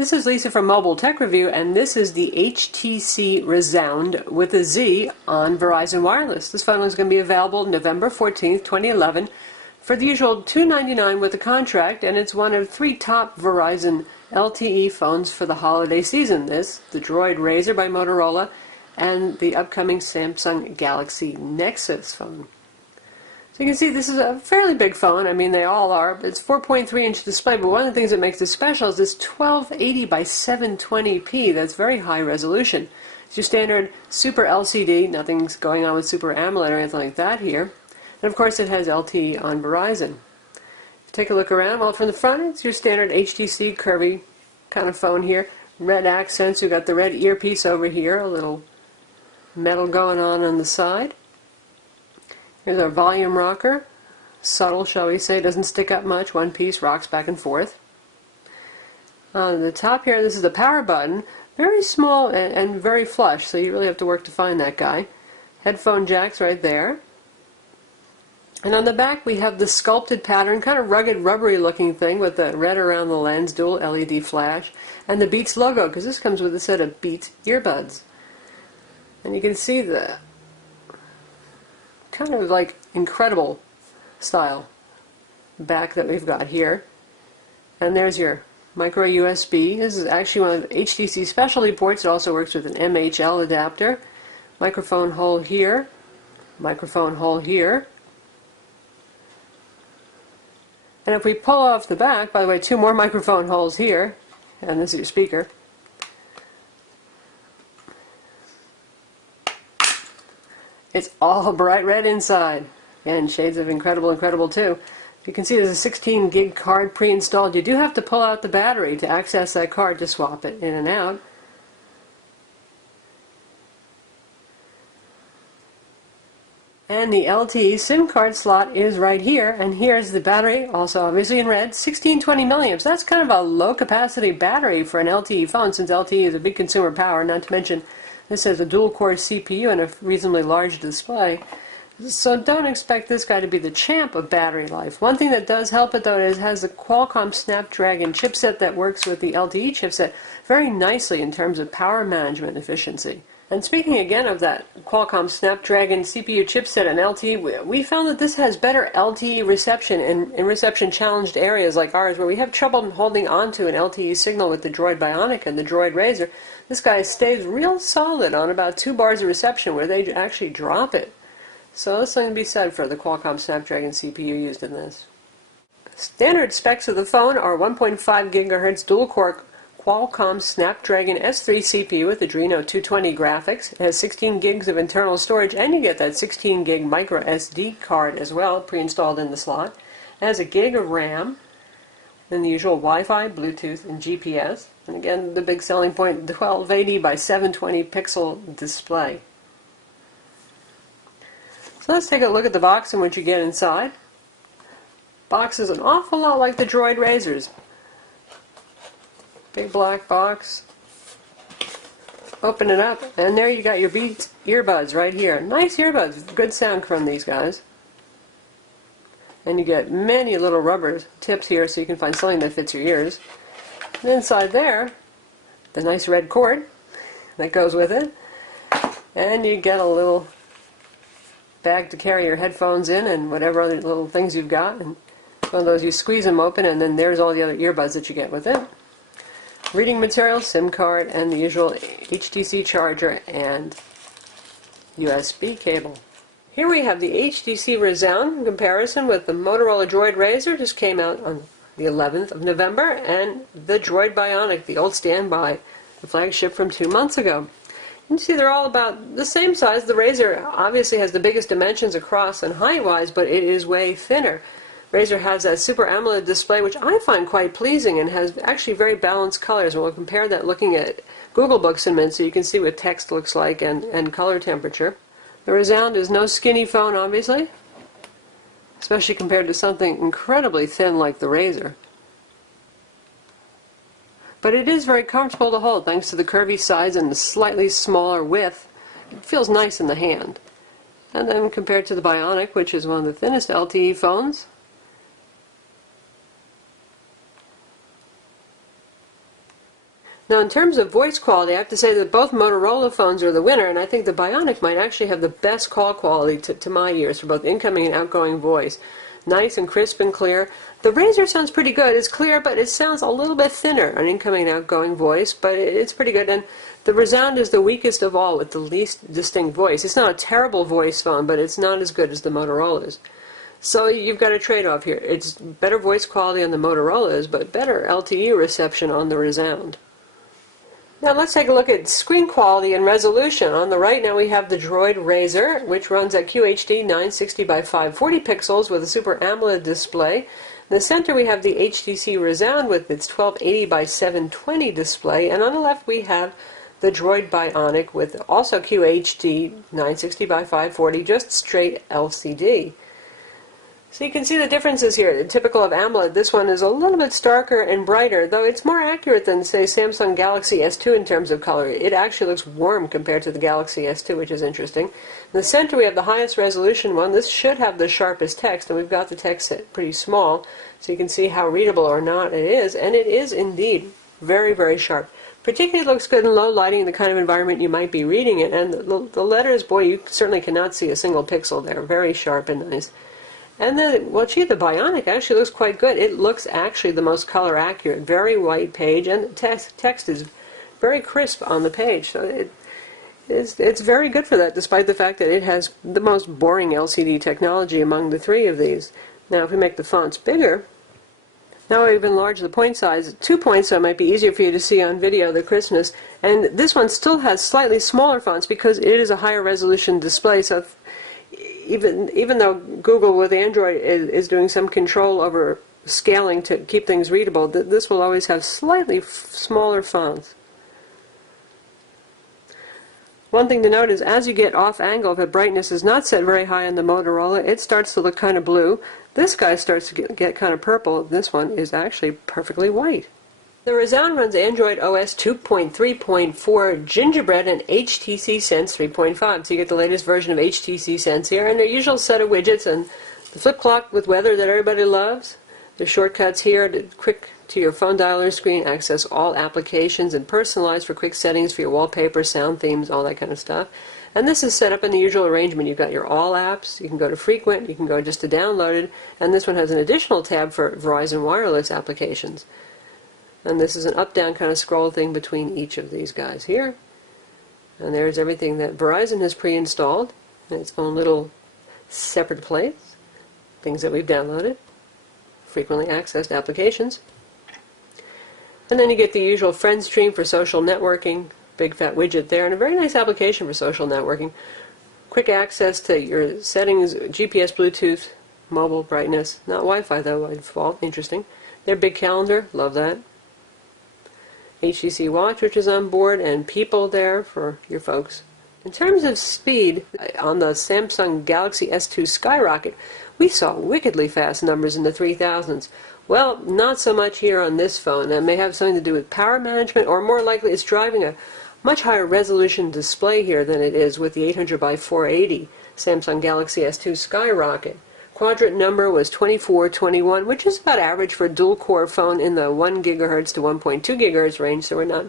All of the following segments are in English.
This is Lisa from Mobile Tech Review, and this is the HTC Rezound with a Z on Verizon Wireless. This phone is going to be available November 14th, 2011 for the usual $299 with a contract, and it's one of 3 top Verizon LTE phones for the holiday season. This, the Droid Razr by Motorola, and the upcoming Samsung Galaxy Nexus phone. So you can see this is a fairly big phone. I mean, they all are. But it's 4.3-inch display, but one of the things that makes this special is this 1280 by 720p. That's very high resolution. It's your standard Super LCD. Nothing's going on with Super AMOLED or anything like that here. And of course, it has LTE on Verizon. Take a look around. Well, from the front, it's your standard HTC curvy kind of phone here. Red accents. You've got the red earpiece over here. A little metal going on the side. Here's our volume rocker. Subtle, shall we say. Doesn't stick up much. One piece, rocks back and forth. On the top here, this is the power button. Very small and very flush, so you really have to work to find that guy. Headphone jacks right there. And on the back we have the sculpted pattern, kind of rugged, rubbery looking thing with the red around the lens, dual LED flash, and the Beats logo, because this comes with a set of Beats earbuds. And you can see the kind of like incredible style back that we've got here. And there's your micro USB. This is actually one of the HTC specialty ports. It also works with an MHL adapter. Microphone hole here. Microphone hole here. And if we pull off the back, by the way, 2 more microphone holes here. And this is your speaker. It's all bright red inside, and shades of incredible too. You can see there's a 16 gig card pre-installed. You do have to pull out the battery to access that card to swap it in and out. And the LTE SIM card slot is right here, and here's the battery, also obviously in red, 1620 milliamps. That's kind of a low capacity battery for an LTE phone, since LTE is a big consumer power, not to mention this has a dual-core CPU and a reasonably large display. So don't expect this guy to be the champ of battery life. One thing that does help it, though, is it has the Qualcomm Snapdragon chipset that works with the LTE chipset very nicely in terms of power management efficiency. And speaking again of that Qualcomm Snapdragon CPU chipset and LTE, we found that this has better LTE reception in reception-challenged areas like ours, where we have trouble holding on to an LTE signal with the Droid Bionic and the Droid Razr. This guy stays real solid on about 2 bars of reception where they actually drop it. So there's something to be said for the Qualcomm Snapdragon CPU used in this. Standard specs of the phone are 1.5 GHz dual-core Qualcomm Snapdragon S3 CPU with Adreno 220 graphics. It has 16 gigs of internal storage, and you get that 16 gig micro SD card as well, pre-installed in the slot. It has a gig of RAM, then the usual Wi-Fi, Bluetooth, and GPS. And again, the big selling point, 1280 by 720 pixel display. So let's take a look at the box and what you get inside. Box is an awful lot like the Droid Razrs. Big black box. Open it up, and there you got your Beats earbuds right here. Nice earbuds, good sound from these guys. And you get many little rubber tips here so you can find something that fits your ears. And inside there, the nice red cord that goes with it. And you get a little bag to carry your headphones in and whatever other little things you've got. And one of those, you squeeze them open, and then there's all the other earbuds that you get with it. Reading material, SIM card, and the usual HTC charger and USB cable. Here we have the HTC Rezound in comparison with the Motorola Droid Razr. Just came out on the 11th of November, and the Droid Bionic, the old standby, the flagship from 2 months ago. You can see they're all about the same size. The Razr obviously has the biggest dimensions across and height-wise, but it is way thinner. Razr has that Super AMOLED display, which I find quite pleasing, and has actually very balanced colors. And we'll compare that looking at Google Books in a minute so you can see what text looks like and color temperature. The Rezound is no skinny phone, obviously, especially compared to something incredibly thin like the Razr. But it is very comfortable to hold thanks to the curvy sides and the slightly smaller width. It feels nice in the hand. And then compared to the Bionic, which is one of the thinnest LTE phones, Now, in terms of voice quality, I have to say that both Motorola phones are the winner, and I think the Bionic might actually have the best call quality to my ears for both incoming and outgoing voice. Nice and crisp and clear. The Razr sounds pretty good. It's clear, but it sounds a little bit thinner on incoming and outgoing voice, but it's pretty good. And the Rezound is the weakest of all with the least distinct voice. It's not a terrible voice phone, but it's not as good as the Motorola's. So you've got a trade-off here. It's better voice quality on the Motorola's, but better LTE reception on the Rezound. Now let's take a look at screen quality and resolution. On the right now we have the Droid Razr, which runs at QHD 960 by 540 pixels with a Super AMOLED display. In the center we have the HTC Rezound with its 1280 by 720 display, and on the left we have the Droid Bionic with also QHD 960 by 540, just straight LCD. So you can see the differences here. Typical of AMOLED, this one is a little bit starker and brighter, though it's more accurate than, say, Samsung Galaxy S2 in terms of color. It actually looks warm compared to the Galaxy S2, which is interesting. In the center we have the highest resolution one. This should have the sharpest text, and we've got the text set pretty small, so you can see how readable or not it is, and it is indeed very, very sharp. Particularly looks good in low lighting, the kind of environment you might be reading it, and the letters, boy, you certainly cannot see a single pixel there. Very sharp and nice. And then, well, gee, the Bionic actually looks quite good. It looks actually the most color accurate. Very white page, and the text is very crisp on the page. So it's very good for that, despite the fact that it has the most boring LCD technology among the three of these. Now, if we make the fonts bigger, now we've enlarged the point size 2 points, so it might be easier for you to see on video the crispness. And this one still has slightly smaller fonts because it is a higher resolution display. So even though Google with Android is doing some control over scaling to keep things readable, this will always have slightly smaller fonts. One thing to note is as you get off angle, if the brightness is not set very high on the Motorola, it starts to look kind of blue. This guy starts to get kind of purple. This one is actually perfectly white. The Rezound runs Android OS 2.3.4 Gingerbread and HTC Sense 3.5. So you get the latest version of HTC Sense here, and their usual set of widgets, and the flip clock with weather that everybody loves. There's shortcuts here to quick to your phone dialer screen, access all applications, and personalize for quick settings for your wallpaper, sound themes, all that kind of stuff. And this is set up in the usual arrangement. You've got your all apps, you can go to frequent, you can go just to downloaded, and this one has an additional tab for Verizon Wireless applications. And this is an up-down kind of scroll thing between each of these guys here. And there's everything that Verizon has pre-installed in its own little separate place. Things that we've downloaded, frequently accessed applications. And then you get the usual friend stream for social networking, big fat widget there, and a very nice application for social networking. Quick access to your settings, GPS, Bluetooth, mobile brightness, not Wi-Fi though by default, interesting. Their big calendar, love that. HTC Watch, which is on board, and people there for your folks. In terms of speed, on the Samsung Galaxy S2 Skyrocket, we saw wickedly fast numbers in the 3000s. Well, not so much here on this phone. That may have something to do with power management, or more likely it's driving a much higher resolution display here than it is with the 800 by 480 Samsung Galaxy S2 Skyrocket. Quadrant number was 2421, which is about average for a dual-core phone in the 1 GHz to 1.2 GHz range, so we're not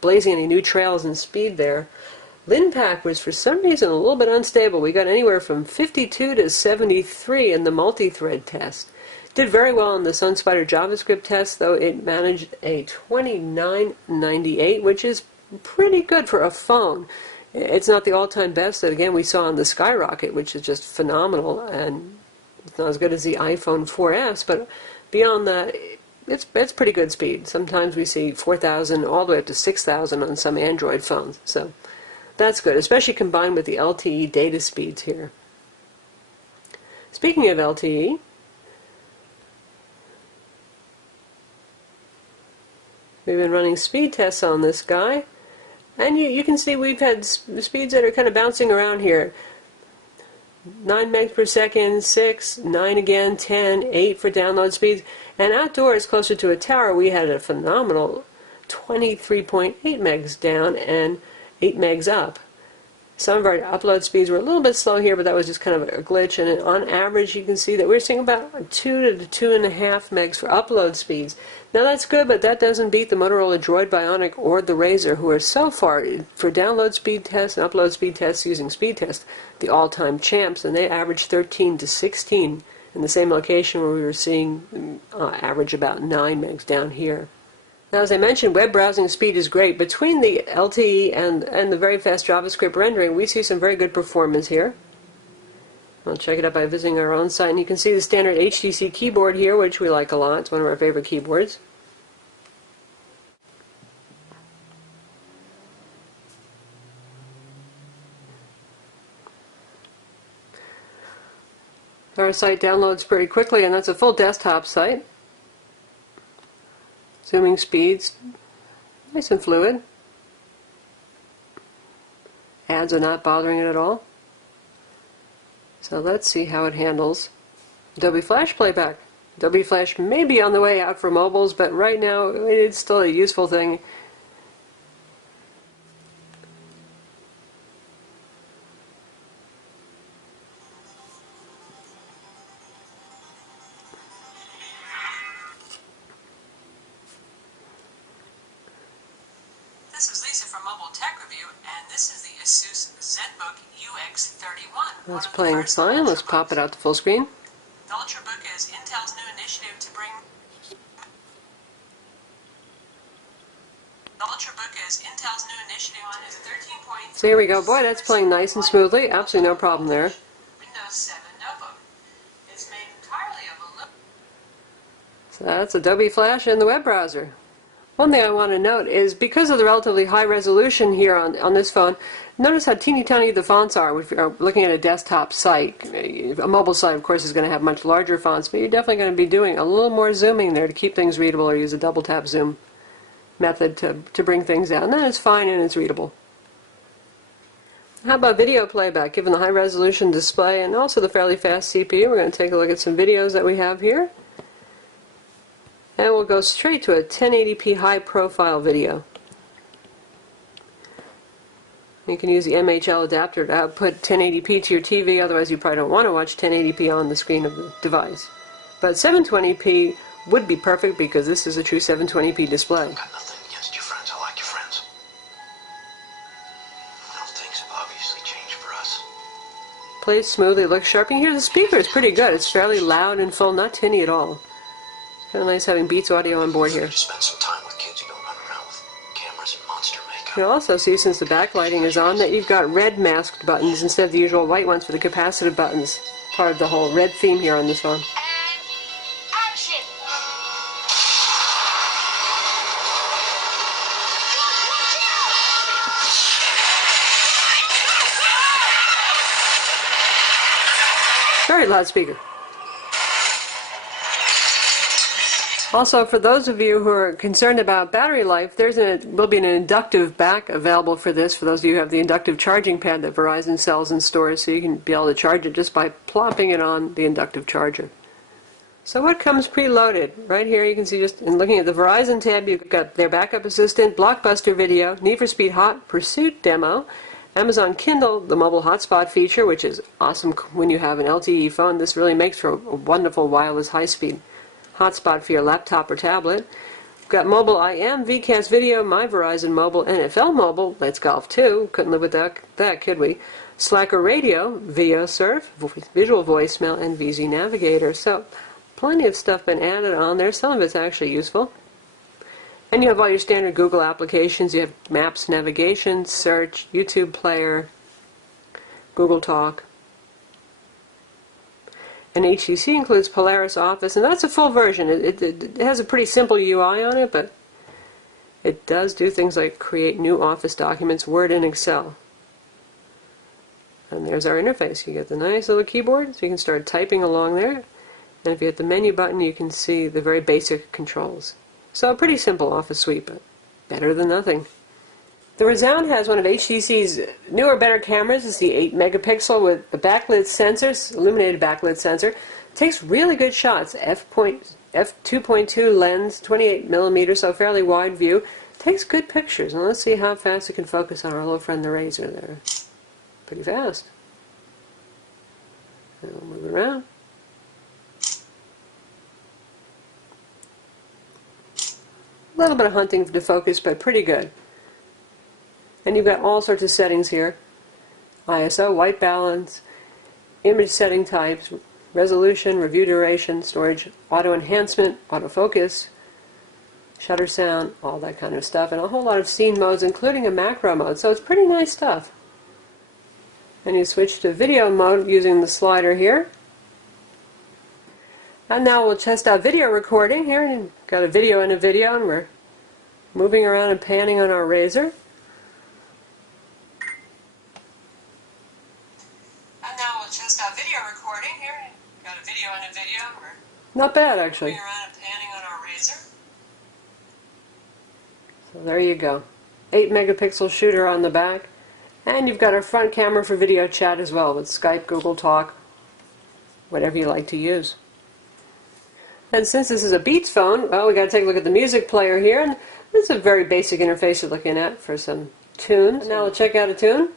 blazing any new trails in speed there. LinPack was for some reason a little bit unstable. We got anywhere from 52 to 73 in the multi-thread test. Did very well in the SunSpider JavaScript test, though it managed a 2998, which is pretty good for a phone. It's not the all-time best that, again, we saw on the Skyrocket, which is just phenomenal, and it's not as good as the iPhone 4S, but beyond that, it's pretty good speed. Sometimes we see 4,000 all the way up to 6,000 on some Android phones, so that's good, especially combined with the LTE data speeds here. Speaking of LTE, we've been running speed tests on this guy, and you can see we've had speeds that are kind of bouncing around here. 9 megs per second, 6, 9 again, 10, 8 for download speeds. And outdoors, closer to a tower, we had a phenomenal 23.8 megs down and 8 megs up. Some of our upload speeds were a little bit slow here, but that was just kind of a glitch. And on average, you can see that we're seeing about 2 to 2.5 megs for upload speeds. Now that's good, but that doesn't beat the Motorola Droid Bionic or the Razr, who are so far, for download speed tests and upload speed tests using speed test, the all-time champs, and they average 13 to 16 in the same location where we were seeing average about 9 megs down here. Now, as I mentioned, web browsing speed is great. Between the LTE and the very fast JavaScript rendering, we see some very good performance here. I'll check it out by visiting our own site, and you can see the standard HTC keyboard here, which we like a lot. It's one of our favorite keyboards. Our site downloads pretty quickly, and that's a full desktop site. Zooming speeds, nice and fluid. Ads are not bothering it at all. So let's see how it handles Adobe Flash playback. Adobe Flash may be on the way out for mobiles, but right now it's still a useful thing. This is Lisa from Mobile Tech Review, and this is the Asus ZBook UX31. It's playing fine. Let's pop it out to full screen. The Ultrabook is Intel's new initiative to bring... The Ultrabook is Intel's new initiative on is 13.3... So here we go. Boy, that's playing nice and smoothly. Absolutely no problem there. Windows 7 notebook. It's made entirely of So that's Adobe Flash and the web browser. One thing I want to note is because of the relatively high resolution here on this phone, notice how teeny tiny the fonts are if you're looking at a desktop site. A mobile site, of course, is going to have much larger fonts, but you're definitely going to be doing a little more zooming there to keep things readable, or use a double tap zoom method to bring things out. And then it's fine and it's readable. How about video playback? Given the high resolution display and also the fairly fast CPU, we're going to take a look at some videos that we have here. And we'll go straight to a 1080p high profile video. You can use the MHL adapter to output 1080p to your TV, otherwise you probably don't want to watch 1080p on the screen of the device. But 720p would be perfect because this is a true 720p display. I've got nothing against your friends. I like your friends. Well, things have obviously changed for us. Plays smoothly, looks sharp. You can hear the speaker is pretty good. It's fairly loud and full, not tinny at all. Kind of nice having Beats audio on board here. Just spend some time with kids who don't run around with cameras and monster makeup. You'll also see, since the backlighting is on, that you've got red masked buttons instead of the usual white ones for the capacitive buttons. Part of the whole red theme here on this phone. Action! Very loud speaker. Also, for those of you who are concerned about battery life, will be an inductive back available for this, for those of you who have the inductive charging pad that Verizon sells in stores, so you can be able to charge it just by plopping it on the inductive charger. So what comes preloaded? Right here you can see, just in looking at the Verizon tab, you've got their backup assistant, Blockbuster Video, Need for Speed Hot Pursuit demo, Amazon Kindle, the mobile hotspot feature, which is awesome when you have an LTE phone. This really makes for a wonderful wireless high-speed hotspot for your laptop or tablet. We've got Mobile IM, VCast Video, My Verizon Mobile, NFL Mobile, Let's Golf 2, couldn't live without that, could we? Slacker Radio, Video Surf, Visual Voicemail, and VZ Navigator. So, plenty of stuff been added on there. Some of it's actually useful. And you have all your standard Google applications. You have Maps, Navigation, Search, YouTube Player, Google Talk. And HTC includes Polaris Office, and that's a full version. It has a pretty simple UI on it, but it does do things like create new Office documents, Word and Excel. And there's our interface. You get the nice little keyboard, so you can start typing along there. And if you hit the menu button, you can see the very basic controls. So a pretty simple Office suite, but better than nothing. The Rezound has one of HTC's newer, better cameras. It's the 8 megapixel with the backlit sensors, illuminated backlit sensor. It takes really good shots. f2.2 lens, 28 millimeters, so fairly wide view. Takes good pictures. And let's see how fast it can focus on our little friend the Razr there. pretty fast. And we'll move it around. A little bit of hunting to focus, but pretty good. And you've got all sorts of settings here. ISO, white balance, image setting types, resolution, review duration, storage, auto enhancement, autofocus, shutter sound, all that kind of stuff, and a whole lot of scene modes, including a macro mode. So it's pretty nice stuff. And you switch to video mode using the slider here. And now we'll test out video recording here. And got a video and a video, and we're moving around and panning on our razor. And now we'll test out video recording here. Got a video and a video. We're Not bad, actually. moving around and panning on our razor. So there you go. 8 megapixel shooter on the back. And you've got our front camera for video chat as well with Skype, Google Talk, whatever you like to use. And since this is a Beats phone, well, we got to take a look at the music player here. And this is a very basic interface you're looking at for some tunes. And now we'll check out a tune.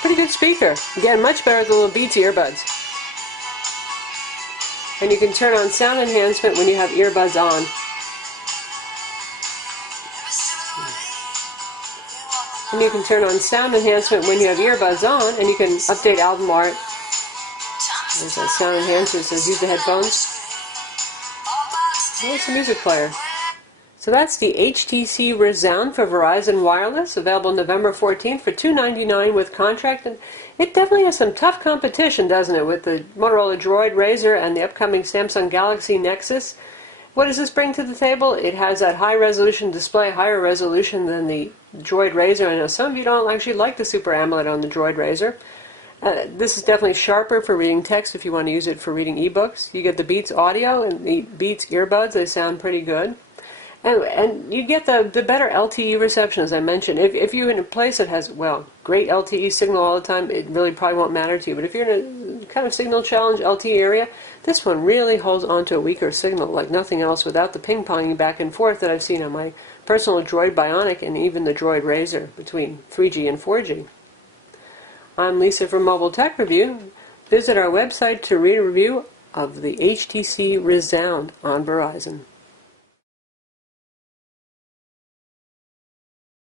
Pretty good speaker. Again, much better with the little Beats earbuds. And you can turn on sound enhancement when you have earbuds on. And you can turn on sound enhancement when you have earbuds on, and you can update album art. There's that sound enhancer that says use the headphones. Oh, it's a music player. So that's the HTC Rezound for Verizon Wireless, available November 14th for $299 with contract. And it definitely has some tough competition, doesn't it, with the Motorola Droid Razr and the upcoming Samsung Galaxy Nexus. What does this bring to the table? It has that high-resolution display, higher resolution than the Droid Razr. I know some of you don't actually like the Super AMOLED on the Droid Razr. This is definitely sharper for reading text if you want to use it for reading ebooks. You get the Beats audio and the Beats earbuds. They sound pretty good. And you get the better LTE reception, as I mentioned. If you're in a place that has, well, great LTE signal all the time, it really probably won't matter to you. But if you're in a kind of signal challenge LTE area, this one really holds on to a weaker signal like nothing else without the ping-ponging back and forth that I've seen on my personal Droid Bionic and even the Droid Razr between 3G and 4G. I'm Lisa from Mobile Tech Review. Visit our website to read a review of the HTC Rezound on Verizon.